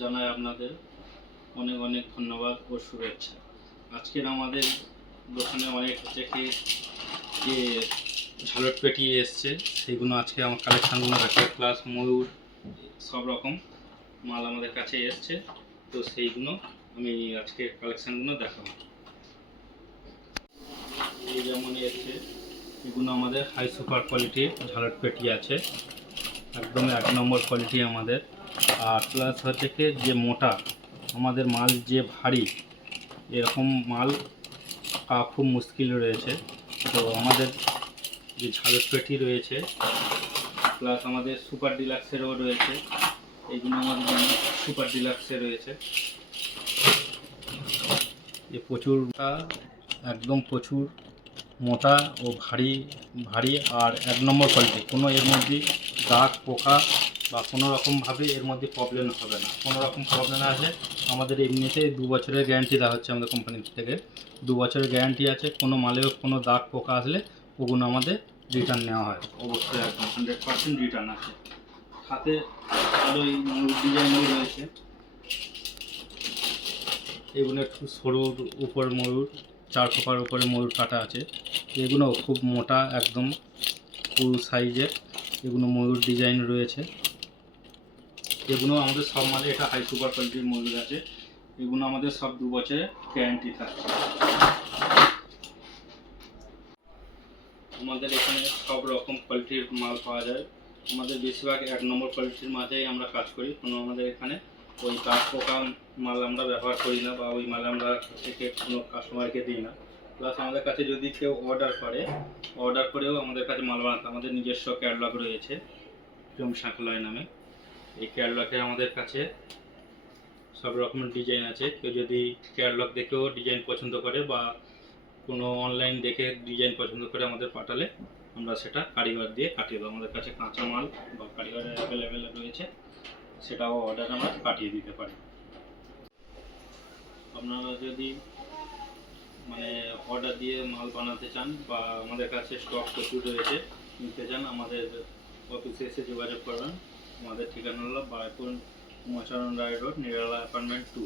জানাই আপনাদের অনেক অনেক ধন্যবাদ ও শুভেচ্ছা। আজকের আমাদের দোকানে অনেক থেকে যে ঝালট পেটি এসছে সেগুলো আজকে আমার কালেকশানগুলো রাখে, প্লাস ময়ূর সব রকম মাল আমাদের কাছে এসছে, তো সেইগুলো আমি আজকে কালেকশানগুলো দেখাবো। এই যেমন এসছে এগুলো আমাদের হাই সুপার কোয়ালিটির ঝালট পেটি আছে, একদম 1 নম্বর কোয়ালিটি আমাদের। আর প্লাস হচ্ছে কি যে মোটা আমাদের মাল যে ভারী, এরকম মাল পাওয়া খুব মুশকিল রয়েছে। তো আমাদের যে ঝালট পেটি রয়েছে, প্লাস আমাদের সুপার ডিলাক্সেরও রয়েছে, এইগুলো আমাদের সুপার ডিলাক্সে রয়েছে। এ প্রচুরটা একদম প্রচুর মোটা ও ভারী ভারী আর 1 নম্বর কোয়ালিটি। কোনো এর মধ্যে দাগ পোকা বা কোনো রকমভাবে এর মধ্যে প্রবলেম হবে না। কোনো রকম প্রবলেম আছে আমাদের এমনিতে 2 বছরের গ্যারান্টি দেওয়া হচ্ছে আমাদের কোম্পানি থেকে। 2 বছরের গ্যারান্টি আছে। কোনো মালেও কোনো দাগ পোকা আসলে ওগুলো আমাদের রিটার্ন নেওয়া হয়, অবশ্যই একদম 100% রিটার্ন আছে। হাতে আরও এই ডিজাইনও রয়েছে, এগুলো একটু সরুর উপর ময়ূর, 4 খোপার উপরে ময়ূর কাটা আছে। এগুলো খুব মোটা একদম পুরো সাইজের, এগুলো ময়ূর ডিজাইন রয়েছে। এগুলো আমাদের সব মালে এটা হাই সুপার কোয়ালিটির ময়ূর আছে। এগুলো আমাদের সব 2 বছরের গ্যারান্টি থাকছে। আমাদের এখানে সব রকম কোয়ালিটির মাল পাওয়া যায়। আমাদের বেশিরভাগ 1 নম্বর কোয়ালিটির মাঝেই আমরা কাজ করি। কোনো আমাদের এখানে ওই দাগ পোকা মাল আমরা ব্যবহার করি না, বা ওই মাল আমরা থেকে কোনো কাস্টমারকে দিই না। প্লাস আমাদের কাছে যদি কেউ অর্ডার করেও আমাদের কাছে মাল বানাতে, আমাদের নিজস্ব ক্যাটালগ রয়েছে জমি সাঁকলয় নামে। এই ক্যাটালগে আমাদের কাছে সব রকমের ডিজাইন আছে। কেউ যদি ক্যাটালগ দেখেও ডিজাইন পছন্দ করে বা কোনো অনলাইন দেখে ডিজাইন পছন্দ করে আমাদের পাঠালে আমরা সেটা কারিগর দিয়ে কাটিয়ে দেবো। আমাদের কাছে কাঁচা মাল বা কারিগরের অ্যাভেলেবেল রয়েছে, সেটাও অর্ডার আমরা পাঠিয়ে দিতে পারি। আপনারা যদি মানে অর্ডার দিয়ে মাল বানাতে চান বা আমাদের কাছে স্টক প্রচুর রয়েছে, নিতে চান, আমাদের অফিসে এসে যোগাযোগ করবেন। আমাদের ঠিকানা হলো বারাইপুর উমাচরণ রায় রোড, নিরালা অ্যাপার্টমেন্ট 2।